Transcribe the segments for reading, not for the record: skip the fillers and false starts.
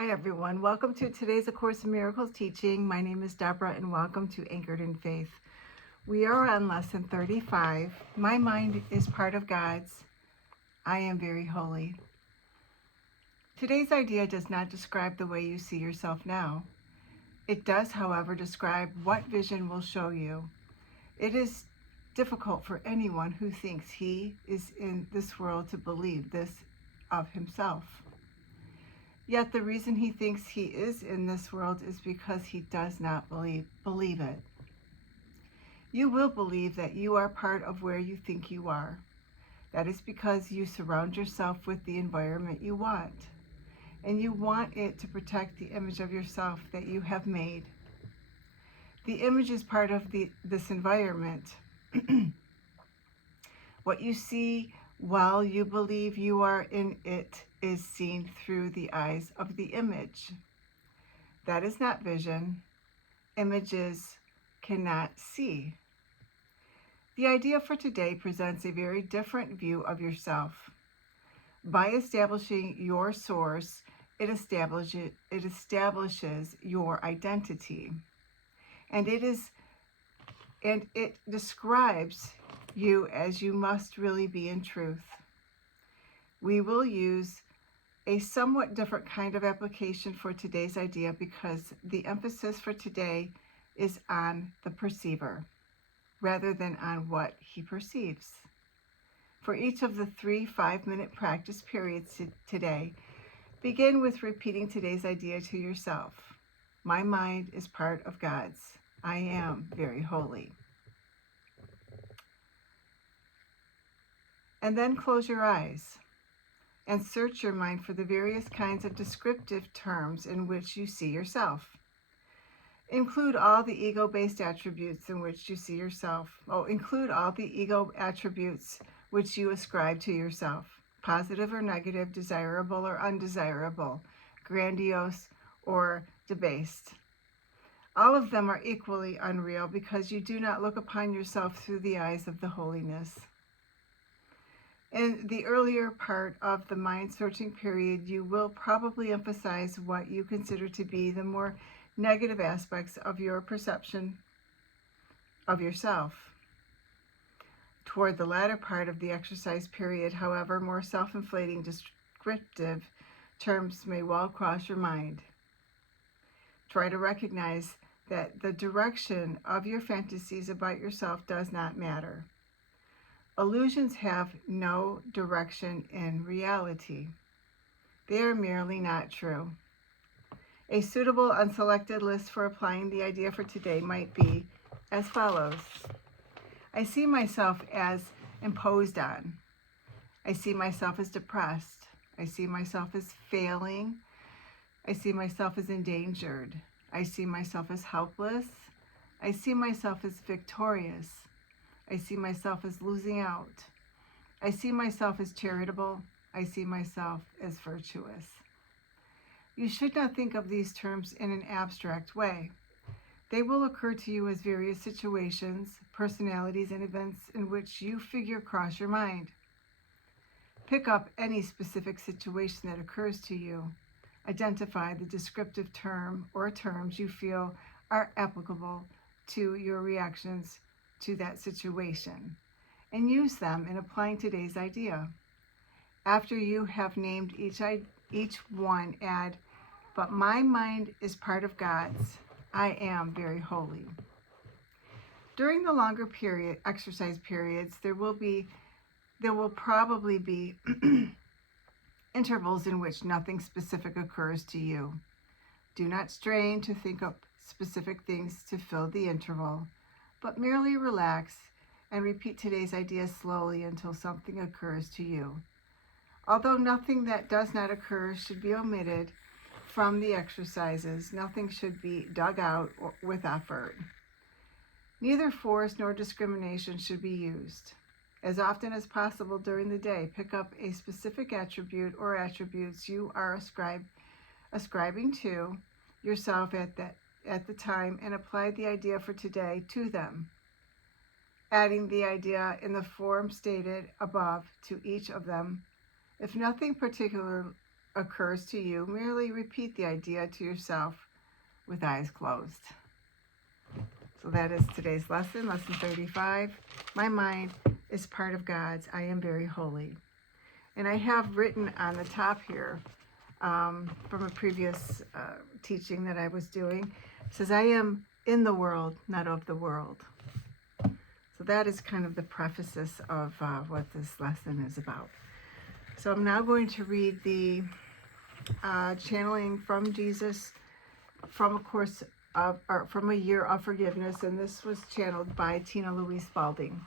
Hi everyone, welcome to today's A Course in Miracles teaching. My name is Deborah and welcome to Anchored in Faith. We are on lesson 35. My mind is part of God's. I am very holy. Today's idea does not describe the way you see yourself now. It does, however, describe what vision will show you. It is difficult for anyone who thinks he is in this world to believe this of himself. Yet the reason he thinks he is in this world is because he does not believe it. You will believe that you are part of where you think you are. That is because you surround yourself with the environment you want, and you want it to protect the image of yourself that you have made. The image is part of this environment. What you see while you believe you are in it is seen through the eyes of the image. That is not vision. Images cannot see. The idea for today presents a very different view of yourself. By establishing your source, it establishes your identity. And it describes you as you must really be in truth. We will use a somewhat different kind of application for today's idea because the emphasis for today is on the perceiver rather than on what he perceives. For each of the 3 5-minute practice periods today, begin with repeating today's idea to yourself. My mind is part of God's. I am very holy. And then close your eyes and search your mind for the various kinds of descriptive terms in which you see yourself. Include all the ego-based attributes in which you see yourself. Include all the ego attributes which you ascribe to yourself, positive or negative, desirable or undesirable, grandiose or debased. All of them are equally unreal because you do not look upon yourself through the eyes of the holiness. In the earlier part of the mind-searching period, you will probably emphasize what you consider to be the more negative aspects of your perception of yourself. Toward the latter part of the exercise period, however, more self-inflating descriptive terms may well cross your mind. Try to recognize that the direction of your fantasies about yourself does not matter. Illusions have no direction in reality. They are merely not true. A suitable unselected list for applying the idea for today might be as follows. I see myself as imposed on. I see myself as depressed. I see myself as failing. I see myself as endangered. I see myself as helpless. I see myself as victorious. I see myself as losing out. I see myself as charitable. I see myself as virtuous. You should not think of these terms in an abstract way. They will occur to you as various situations, personalities, and events in which you figure cross your mind. Pick up any specific situation that occurs to you. Identify the descriptive term or terms you feel are applicable to your reactions to that situation, and use them in applying today's idea. After you have named each one, add, but my mind is part of God's. I am very holy. During the longer exercise periods, there will probably be intervals in which nothing specific occurs to you. Do not strain to think up specific things to fill the interval, but merely relax and repeat today's idea slowly until something occurs to you. Although nothing that does not occur should be omitted from the exercises, nothing should be dug out with effort. Neither force nor discrimination should be used. As often as possible during the day, pick up a specific attribute or attributes you are ascribing to yourself at the time and apply the idea for today to them, adding the idea in the form stated above to each of them. If nothing particular occurs to you, merely repeat the idea to yourself with eyes closed. So that is today's lesson, lesson 35. My mind is part of God's. I am very holy. And I have written on the top here from a previous teaching that I was doing, it says, I am in the world, not of the world. So that is kind of the preface of what this lesson is about. So I'm now going to read the channeling from Jesus from a course of, or from a year of forgiveness, and this was channeled by Tina Louise Spalding.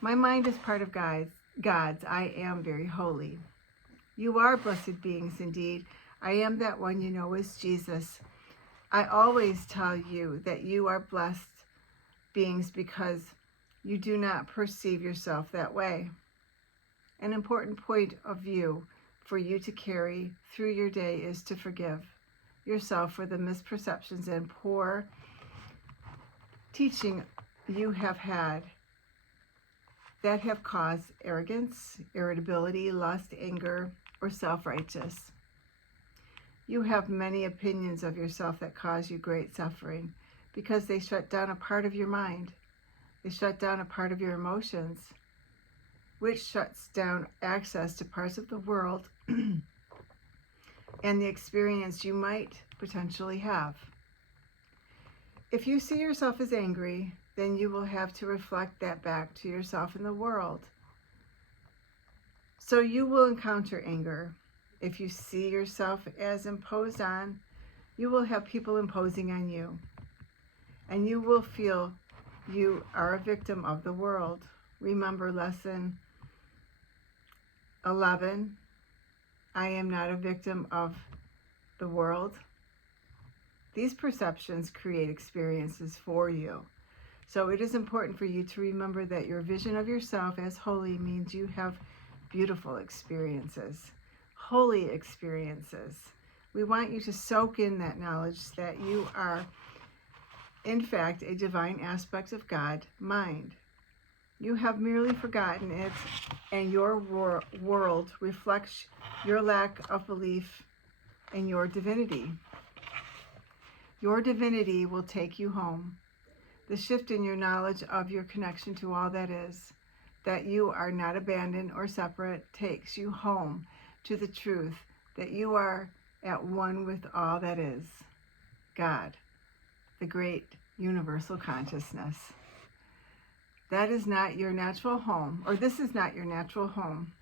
My mind is part of God's. I am very holy. You are blessed beings indeed. I am that one you know is Jesus. I always tell you that you are blessed beings because you do not perceive yourself that way. An important point of view for you to carry through your day is to forgive yourself for the misperceptions and poor teaching you have had that have caused arrogance, irritability, lust, anger, or self-righteous. You have many opinions of yourself that cause you great suffering because they shut down a part of your mind. They shut down a part of your emotions, which shuts down access to parts of the world and the experience you might potentially have. If you see yourself as angry, then you will have to reflect that back to yourself in the world. So you will encounter anger. If you see yourself as imposed on, you will have people imposing on you. And you will feel you are a victim of the world. Remember lesson 11, I am not a victim of the world. These perceptions create experiences for you. So it is important for you to remember that your vision of yourself as holy means you have beautiful experiences, holy experiences. We want you to soak in that knowledge that you are, in fact, a divine aspect of God mind. You have merely forgotten it, and your world reflects your lack of belief in your divinity. Your divinity will take you home. The shift in your knowledge of your connection to all that is, that you are not abandoned or separate, takes you home to the truth that you are at one with all that is, God, the great universal consciousness. That is not your natural home, or this is not your natural home.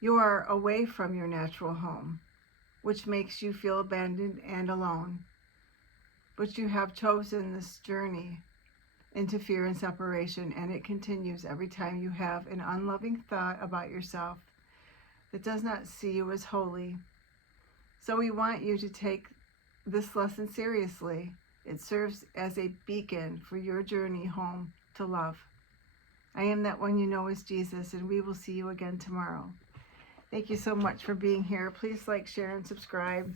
You are away from your natural home, which makes you feel abandoned and alone. But you have chosen this journey into fear and separation, and it continues every time you have an unloving thought about yourself that does not see you as holy. So we want you to take this lesson seriously. It serves as a beacon for your journey home to love. I am that one you know is Jesus, and we will see you again tomorrow. Thank you so much for being here. Please like, share, and subscribe,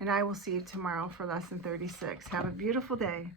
and I will see you tomorrow for lesson 36. Have a beautiful day.